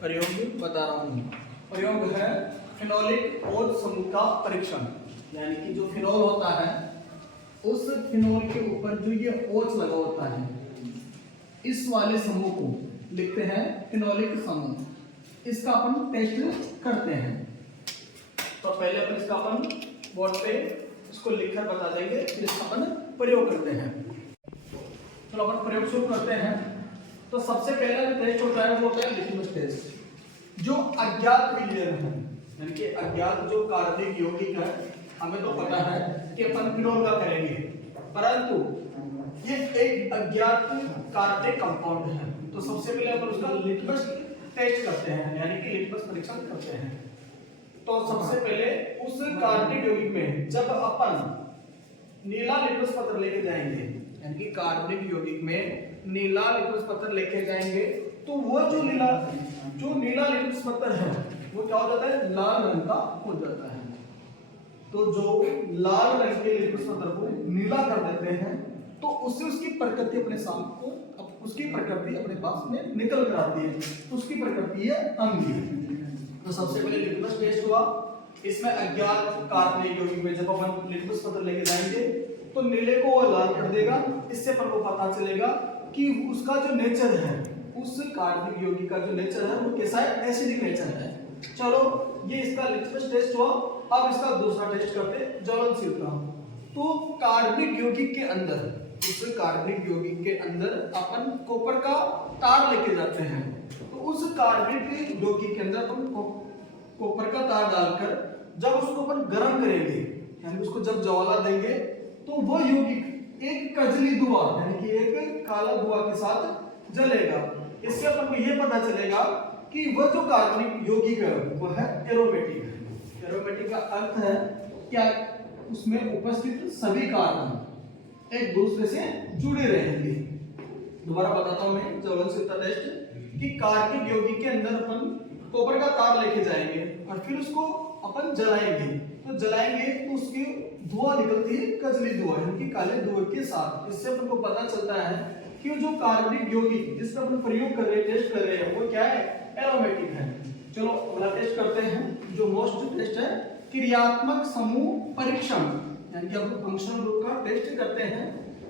प्रयोग बता रहा हूँ। प्रयोग है फिनोलिक ओज समूह का परीक्षण, यानी कि जो फिनोल होता है उस फिनोल के ऊपर जो ये ओच लगा होता है, इस वाले समूह को लिखते हैं फिनोलिक समूह। इसका अपन टेस्ट करते हैं। तो पहले अपन इसका अपन बोर्ड पे इसको लिखकर बता देंगे, फिर इसका अपन प्रयोग करते हैं। चलो अपन प्रयोग शुरू करते हैं। तो सबसे पहला जो टेस्ट होता है वो होता है लिटमस टेस्ट। जो अज्ञात विलयन है, यानी कि अज्ञात जो कार्बनिक यौगिक है, हमें तो पता है कि अपन फिनोल का करेंगे, परंतु ये एक अज्ञात कार्बनिक कंपाउंड है। तो सबसे पहले अपन उसका लिटमस टेस्ट करते हैं, यानी कि लिटमस परीक्षण करते हैं। तो सबसे पहले उस कार्बनिक यौगिक में जब अपन नीला लिटमस पत्र लेके जाएंगे, यानी कि कार्बनिक यौगिक में नीला लिटमस पत्र लेके जाएंगे, तो वो जो नीला लिटमस पत्र है वो क्या हो जाता है, लाल रंग का हो जाता है। तो जो लाल रंग के लिटमस पत्र को नीला कर देते हैं, तो उससे उसकी प्रकृति अपने साथ को उसकी प्रकृति अपने पास में निकल कर आती है। तो उसकी प्रकृति है अम्लीय। तो सबसे पहले लिटमस टेस्ट हुआ। इसमें अज्ञात कार्बनिक यौगिक में जब अपन लिटमस पत्र लेके जाएंगे तो नीले को वो लाल कर देगा। इससे अपन को पता चलेगा कि उसका जो नेचर है, उस कार्बनिक यौगिक का जो नेचर है वो कैसा है, एसिडिक नेचर है। चलो ये इसका लिटमस टेस्ट हुआ। अब इसका दूसरा टेस्ट करते हैं, ज्वलनशीलता। तो कार्बनिक यौगिक के अंदर, उस कार्बनिक यौगिक के अंदर अपन कॉपर का तार लेके जाते हैं। तो उस कार्बनिक यौगिक के अंदर अपन कॉपर का तार डालकर जब उसको अपन गर्म करेंगे, यानी उसको जब ज्वाला देंगे, तो वो यौगिक एक कजली धुआं, यानी कि एक काला धुआं के साथ जलेगा। इससे अपन को यह पता चलेगा कि वह जो कार्बनिक यौगिक है वह है एरोमेटिक है। एरोमेटिक का अर्थ है क्या, उसमें उपस्थित सभी कार्बन एक दूसरे से जुड़े रहेंगे। दोबारा बताता हूं मैं ज्वलनशीलता टेस्ट कि कार्बनिक यौगिक के अंदर अपन कॉपर का तार लेके जाएंगे और फिर उसको अपन जलाएंगे। तो जलाएंगे तो उसकी धुआं निकलती है कजली धुआं, यानी कि काले धुएं के साथ। इससे अपन को पता चलता है कि जो कार्बनिक यौगिक जिसका अपन प्रयोग कर रहे हैं, टेस्ट कर रहे हैं, वो क्या है, एरोमेटिक है। चलो अगला टेस्ट करते हैं, जो मोस्ट टेस्ट है क्रियात्मक समूह परीक्षण, यानी कि अपन फंक्शनल ग्रुप का टेस्ट करते हैं।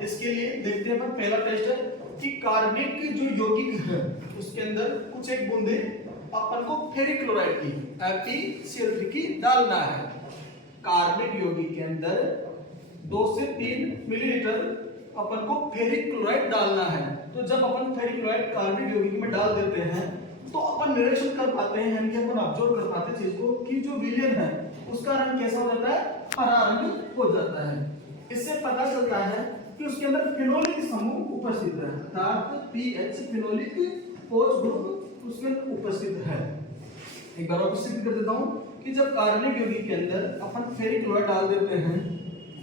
इसके लिए देखते हैं अपन पहला टेस्ट है कि कार्बनिक जो यौगिक है उसके अंदर कुछ एक बूंदे अपन को फेरिक क्लोराइड की FeCl3 की डालना है। कार्बनिक यौगिक के अंदर 2 से 3 मिलीलीटर अपन को फेरिक क्लोराइड डालना है। तो जब अपन फेरिक क्लोराइड कार्बनिक यौगिक में डाल देते हैं तो अपन निरीक्षण कर पाते हैं, यानी कि अपन ऑब्जर्व कर पाते हैं चीज को कि जो विलयन है उसका रंग कैसा हो जाता है, हरा रंग हो जाता है। इससे पता चलता है कि उसके अंदर फिनोलिक समूह उपस्थित है, अर्थात PH फिनोलिक ओज ग्रुप उसमें उपस्थित है। एक बार और सिद्ध कर देता हूं कि जब कार्बनिक यौगिक के अंदर अपन फेरिक क्लोराइड डाल देते हैं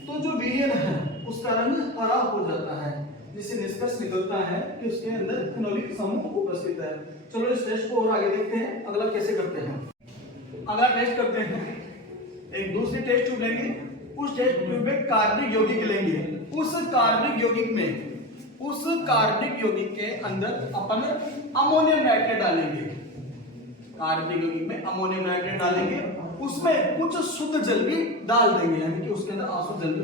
तो जो विलयन है उसका रंग हरा हो जाता है, जिससे निष्कर्ष निकलता है कि उसके अंदर फिनोलिक समूह उपस्थित है। चलो इस टेस्ट को और आगे देखते हैं, अगला कैसे करते हैं। अगला टेस्ट करते हैं, एक दूसरी टेस्ट ट्यूब लेंगे, उस टेस्ट ट्यूब में कार्बनिक यौगिक लेंगे। उस कार्बनिक यौगिक के अंदर अपन अमोनियम नाइट्रेट डालेंगे। कार्बनिक यौगिक में अमोनियम नाइट्रेट डालेंगे, उसमें कुछ शुद्ध जल भी डाल देंगे, यानी कि उसके अंदर आशुद्ध जल भी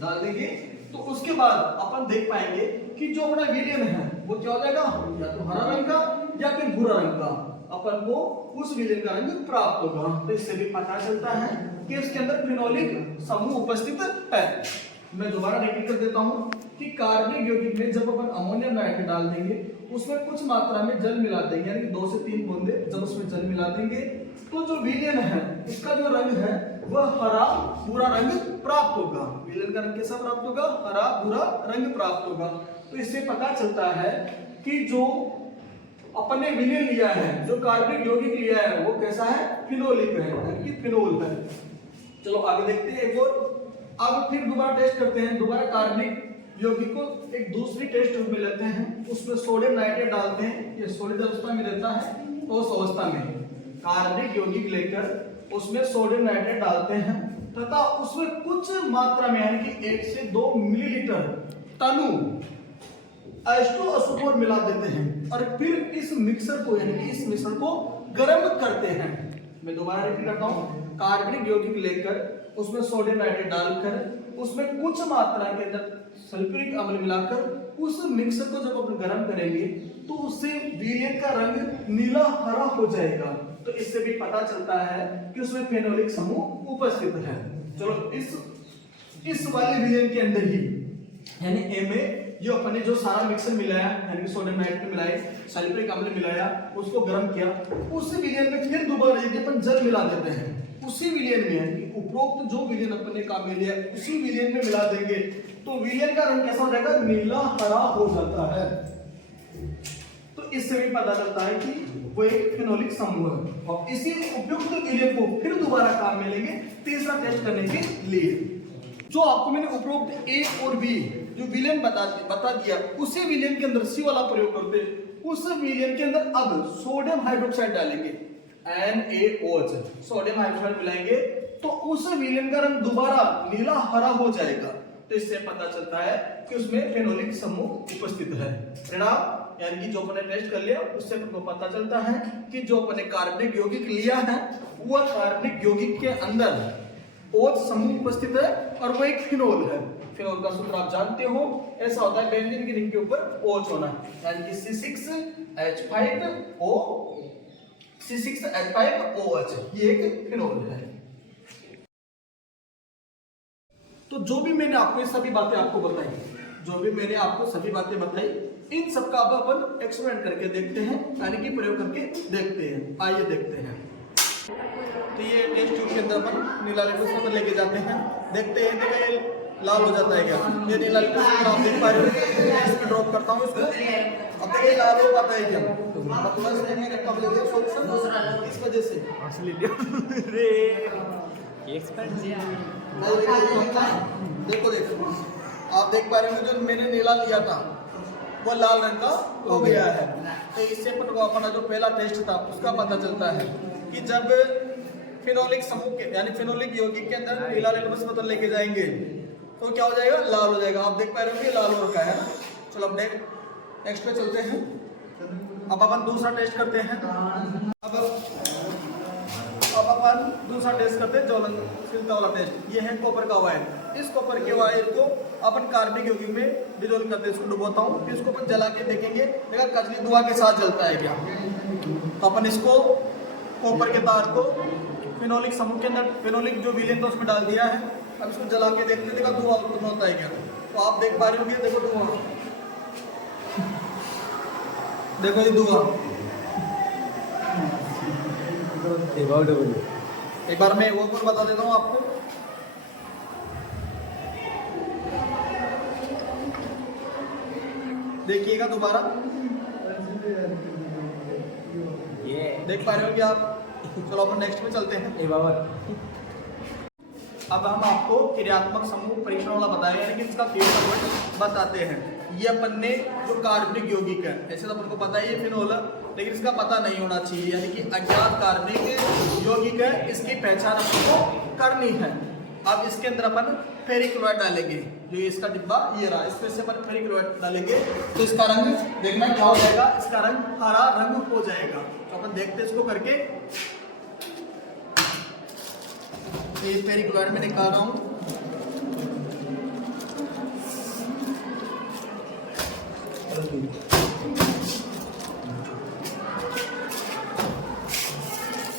डाल देंगे। तो उसके बाद अपन देख पाएंगे कि जो अपना विलयन है वो क्या हो जाएगा, या तो हरा रंग का या फिर भूरा रंग का। अपन को उस विलयन का रंग प्राप्त होगा। तो इससे भी पता चलता है कि उसके अंदर फिनोलिक समूह उपस्थित है। मैं दोबारा रिपीट कर देता हूं कि कार्बनिक यौगिक में जब अपन अमोनियम नाइट्रेट डाल देंगे, उसमें कुछ मात्रा में जल मिला देंगे, यानी कि 2 से 3 बूंदे जब उसमें जल मिला देंगे, तो जो विलयन है उसका जो रंग है वह हरा भूरा रंग प्राप्त होगा। विलयन का रंग कैसा प्राप्त होगा, हरा भूरा रंग प्राप्त होगा। तो इससे पता चलता है कि जो अपन ने विलयन लिया है, जो कार्बनिक यौगिक लिया है, वो कैसा है, फिनोलिक है, यानी कि फिनोल है। चलो आगे देखते हैं एक और। अब फिर दोबारा टेस्ट करते हैं। दोबारा कार्बनिक यौगिक को एक दूसरी टेस्ट ट्यूब में लेते हैं, उसमें सोडियम नाइट्रेट डालते हैं। ये सॉलिड अवस्था में रहता है, तो उस अवस्था में कार्बनिक यौगिक लेकर उसमें सोडियम नाइट्रेट डालते हैं तथा उसमें कुछ मात्रा में, यानी कि 1 से 2 मिलीलीटर तनु एस्टोअसोफोर मिला देते हैं। और फिर इस मिक्सर को यानी कि इस मिश्रण को गर्म करते हैं। मैं दोबारा रिपीट करता हूँ, कार्बनिक यौगिक लेकर उसमें सोडियम नाइट्रेट डालकर उसमें कुछ मात्रा के अंदर सल्फ्यूरिक अम्ल मिलाकर उस मिक्सर को जब अपन गर्म करेंगे तो उससे विलयन का रंग नीला हरा हो जाएगा। तो इससे भी पता चलता है कि उसमें फेनोलिक समूह उपस्थित है। चलो इस वाले विलयन के अंदर ही यानी ए में जो अपन ने जो सारा मिक्सर मिलाया यानी कि सोडियम नाइट्रेट मिलाए, सल्फ्यूरिक अम्ल मिलाया, उसको गर्म किया, उसी विलयन में फिर दोबारा यदि अपन जल मिला देते हैं उसी विलयन में यानी कि उपरोक्त जो विलयन अपन ने काम में लिया उसी विलयन में मिला देंगे तो विलयन का रंग कैसा हो जाएगा? नीला हरा हो जाता है। तो इससे भी पता चलता है कि वो एक फेनोलिक समूह है। और इसी उपयुक्त विलयन को फिर दोबारा काम में लेंगे तीसरा टेस्ट करने के लिए। जो आपको मैंने उपरोक्त ए और बी जो विलयन बता दिया उसी विलयन के अंदर सी वाला प्रयोग करते उस विलयन के अंदर अब सोडियम हाइड्रोक्साइड डालेंगे NaOH, सोडियम हाइड्रोक्साइड मिलाएंगे तो उस विलयन का रंग दोबारा नीला हरा हो जाएगा। तो इससे पता चलता है कि उसमें फेनोलिक समूह उपस्थित है। परिणाम यानी कि जो अपने टेस्ट कर लिया उससे हमको पता चलता है कि जो अपने कार्बनिक यौगिक लिया है वह कार्बनिक यौगिक के अंदर OH समूह उपस्थित है और वह एक फिनोल है। फिनोल का सूत्र आप जानते हो, ऐसा होता है बेंजीन की रिंग के ऊपर OH होना यानी कि C6H5OH, ये एक फिनोल है। तो जो भी मैंने आपको ये सभी बातें आपको बताई, इन सब का अब अपन एक्सपेरिमेंट करके देखते हैं यानी कि प्रयोग करके देखते हैं। आइए देखते हैं। तो ये टेस्ट ट्यूब के अंदर अपन नीला लिक्विड पेपर लेके जाते हैं, देखते हैं कि ये लाल हो जाता है क्या। ये नीला लिक्विड पेपर आप देख पा रहे हो, इसमें ड्रॉप करता हूँ इसको, अब देखिए लाल हो पाता है क्या। इस वजह से देखो आप देख पा रहे हो जो मैंने नीला लिया था वो लाल रंग का हो गया है। तो इससे अपना जो पहला टेस्ट था उसका पता चलता है कि जब फिनोलिक समूह के यानी फिनोलिक यौगिक के अंदर नीला लिटमस पेपर लेके जाएंगे तो क्या हो जाएगा? लाल हो जाएगा। आप देख पा रहे हो कि लाल हो रखा है ना। चलो अब नेक्स्ट पे चलते हैं। अब अपन दूसरा टेस्ट करते हैं। अब अपन दूसरा टेस्ट करते हैं, ज्वलनशीलता वाला टेस्ट। ये है कॉपर का वायर। इस कॉपर के वायर को अपन कार्बनिक यौगिक में डिजोल्व करते हैं, इसको डुबोता हूँ, फिर इसको अपन जला के देखेंगे देखा कजली धुआं के साथ जलता है क्या। तो अपन इसको कॉपर के तार को फिनोलिक समूह के अंदर फिनोलिक जो विलयन था उसमें डाल दिया है। अब इसको जला के देखते देखा धुआं उत्पन्न होता है क्या। तो आप देख पा रहे होंगे, देखो धुआं, देखो ये धुआं। एक बार मैं वो बता देता हूँ आपको। देखिएगा दोबारा, देख पा रहे हो कि आप। चलो अपन नेक्स्ट में चलते हैं। अब हम आपको क्रियात्मक समूह परीक्षण वाला बताएंगे यानी कि इसका फील्ड बताते हैं। ये अपन ने जो कार्बनिक यौगिक है, ऐसे तो अपन को पता है ये फिनोल है, लेकिन इसका पता नहीं होना चाहिए यानी कि अज्ञात कार्बनिक यौगिक है, इसकी पहचान अपन को करनी है। अब इसके अंदर अपन फेरिक क्लोराइड डालेंगे, जो इसका डिब्बा ये रहा, इसमें से अपन फेरिक क्लोराइड डालेंगे तो इसका रंग देखना क्या हो जाएगा, इसका रंग हरा रंग हो जाएगा। तो अपन देखते हैं इसको करके। ये फेरिक क्लोराइड में निकाल रहा हूँ।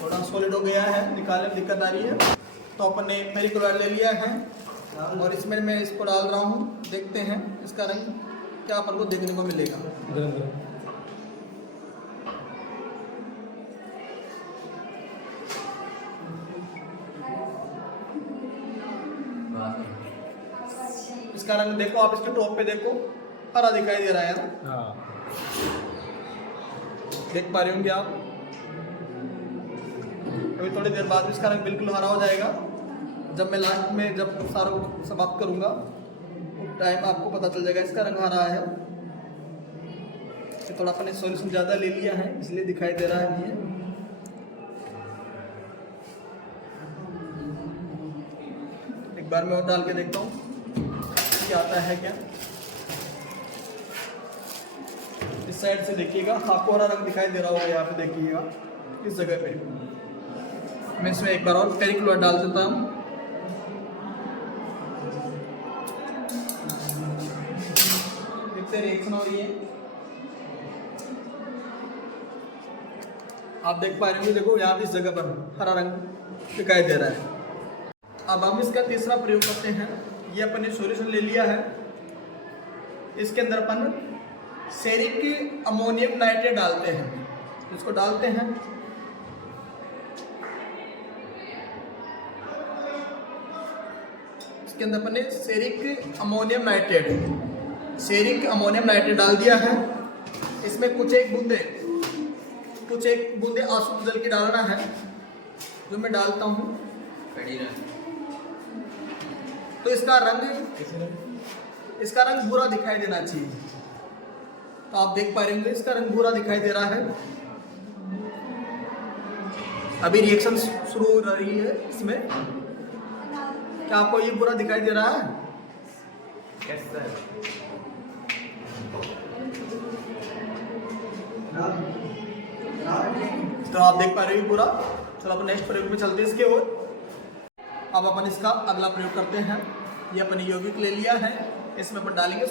थोड़ा सॉलिड हो गया है, निकालने में दिक्कत आ रही है। तो अपन ने फेरिक क्लोराइड ले लिया है और इसमें मैं इसको डाल रहा हूँ। देखते हैं इसका रंग क्या अपन को देखने को मिलेगा। इसका रंग देखो, आप इसके टॉप पे देखो, हरा दिखाई दे रहा है ना। देख पा रहे होंगे आप। अभी थोड़ी देर बाद इसका रंग बिल्कुल हरा हो जाएगा। जब मैं लास्ट में जब सारा समाप्त करूंगा उस टाइम आपको पता चल जाएगा इसका रंग हरा है। थोड़ा अपने सॉल्यूशन ज़्यादा ले लिया है इसलिए दिखाई दे रहा है। ये एक बार मैं और डाल के देखता हूँ क्या आता है क्या। इस साइड से देखिएगा आपको हरा रंग दिखाई दे रहा होगा, यहाँ पे देखिएगा इस जगह पे। मैं इसमें एक बार और फेरिक क्लोराइड डाल देता हूँ। देखते रिएक्शन हो रही है, आप देख पा रहे होंगे, देखो यहाँ भी इस जगह पर हरा रंग दिखाई दे रहा है। अब हम इसका तीसरा प्रयोग करते हैं। ये अपन ने सॉल्यूशन ले लिया है, इसके अंदर अपन सेरिक अमोनियम नाइट्रेट डालते हैं। इसको डालते हैं, इसके अंदर अपन ने सेरिक अमोनियम नाइट्रेट डाल दिया है। इसमें कुछ एक बूंदे आंसू जल की डालना है, जो मैं डालता हूँ। तो इसका रंग भूरा दिखाई देना चाहिए। तो आप देख पा रहे होंगे इसका रंग भूरा दिखाई दे रहा है। अभी रिएक्शन शुरू हो रही है इसमें। क्या आपको ये भूरा दिखाई दे रहा है? तो आप देख पा रहे हो पूरा। चलो अपन नेक्स्ट प्रयोग में चलते हैं इसके ओर। अब अपन इसका अगला प्रयोग करते हैं। ये अपन यौगिक ले लिया है, इसमें अपन डालेंगे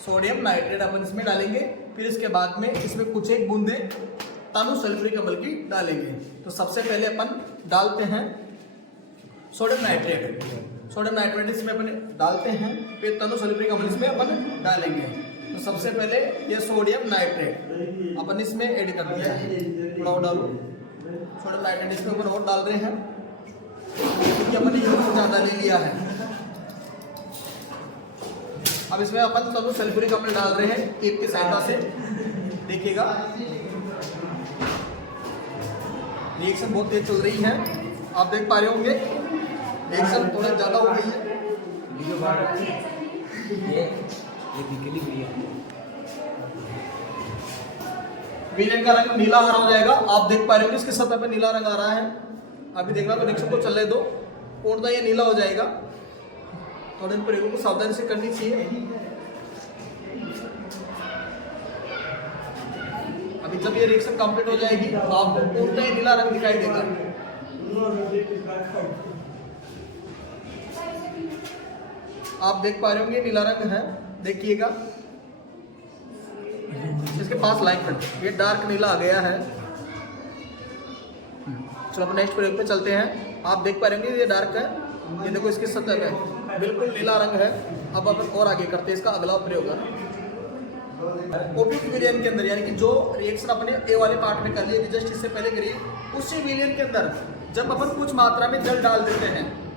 सोडियम नाइट्रेट अपन इसमें डालेंगे। फिर इसके बाद में इसमें कुछ एक बूंदे तनु सल्फ्यूरिक अम्ल की डालेंगे। तो सबसे पहले अपन डालते हैं सोडियम नाइट्रेट इसमें अपन डालते हैं, फिर तनु सल्फ्यूरिक अम्ल इसमें अपन डालेंगे। तो सबसे पहले ये सोडियम नाइट्रेट अपन इसमें ऐड कर दिया है। सोडियम नाइट्रेट इसके ऊपर और डाल रहे हैं, क्योंकि अपन ने यौगिक ज़्यादा ले लिया है। अब इसमें अपन तनु सल्फ्यूरिक अम्ल डाल रहे हैं टेप की सहायता से। देखिएगा रिएक्शन बहुत तेज चल रही है, आप देख पा रहे होंगे। रिएक्शन थोड़ा ज़्यादा हो गई है। विलेन का रंग नीला हरा हो जाएगा। आप देख पा रहे होंगे इसके सतह पे नीला रंग आ रहा है। अभी देखना, तो रिएक्शन को चलने दो, पूर्णतः ये नीला हो जाएगा। थोड़े इन प्रयोगों को सावधानी से करनी चाहिए। अभी जब ये रिएक्शन कंप्लीट हो जाएगी तो आपको पूर्णतः ये नीला रंग दिखाई देगा। आप देख पा रहे होंगे नीला रंग है, देखिएगा इसके पास लाइन पर ये डार्क नीला आ गया है। चलो अपन नेक्स्ट प्रयोग पे चलते हैं। आप देख पा रहे होंगे ये डार्क है, ये देखो इसकी सतह पे बिल्कुल नीला रंग है। अब अपन और आगे करते हैं इसका अगला प्रयोग है। उपयुक्त विलयन के अंदर, यानी कि जो रिएक्शन अपने ए वाले पार्ट में कर लिए, जस्ट इससे पहले करिए, उसी विलयन के अंदर जब अपन कुछ मात्रा में जल डाल देते हैं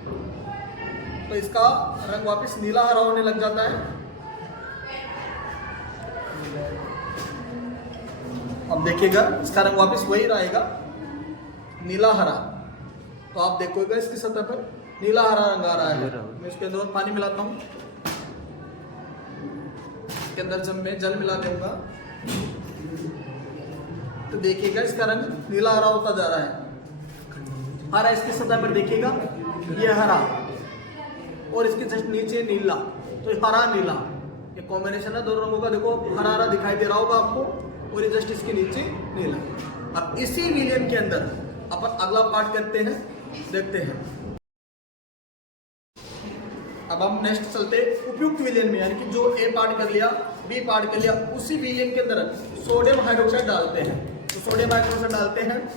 तो इसका रंग वापस नीला हरा होने लग जाता है। अब देखिएगा इसका रंग वापस वही रहेगा, नीला हरा। तो आप देखोगे इसकी सतह पर नीला हरा रंग आ रहा है। मैं इसके अंदर पानी मिलाता हूँ, इसके अंदर जब मैं जल मिला दूंगा तो देखिएगा इसका रंग नीला हरा होता जा रहा है। हरा इसकी सतह पर देखिएगा, ये हरा और इसके जस्ट नीचे नीला। तो हरा नीला ये कॉम्बिनेशन है दोनों रंगों का। देखो हरा हरा दिखाई दे रहा होगा आपको, और ये जस्ट इसके नीचे नीला। अब इसी विलयन के अंदर अपन अगला पार्ट करते हैं, देखते हैं। अब हम नेक्स्ट चलते उपयुक्त विलयन में, यानी कि जो ए पार्ट कर लिया, बी पार्ट कर लिया, उसी विलयन के अंदर सोडियम हाइड्रोक्साइड डालते हैं। तो सोडियम हाइड्रोक्साइड डालते हैं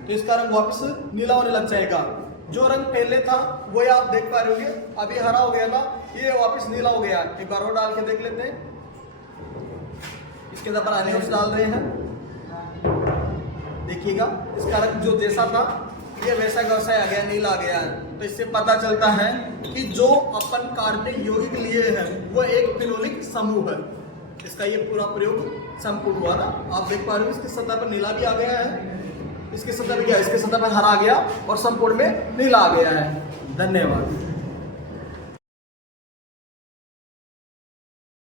तो इसका रंग वापस नीला होने लग जाएगा। जो रंग पहले था वो आप देख पा रहे होंगे, अभी हरा हो गया था, ये वापस नीला हो गया। एक बार और डाल के देख लेते हैं। इसके अंदर अनियंस डाल रहे हैं, देखिएगा इसका रंग जो जैसा था ये वैसा का वैसा आ गया, नीला आ गया। तो इससे पता चलता है कि जो अपन कार्बनिक यौगिक लिए हैं वो एक फिनोलिक समूह है। इसका ये पूरा प्रयोग संपूर्ण हुआ ना। आप देख पा रहे हो इसकी सतह पर नीला भी आ गया है, इसकी सतह पर क्या, इसकी सतह पर हरा आ गया और संपूर्ण में नीला आ गया है। धन्यवाद।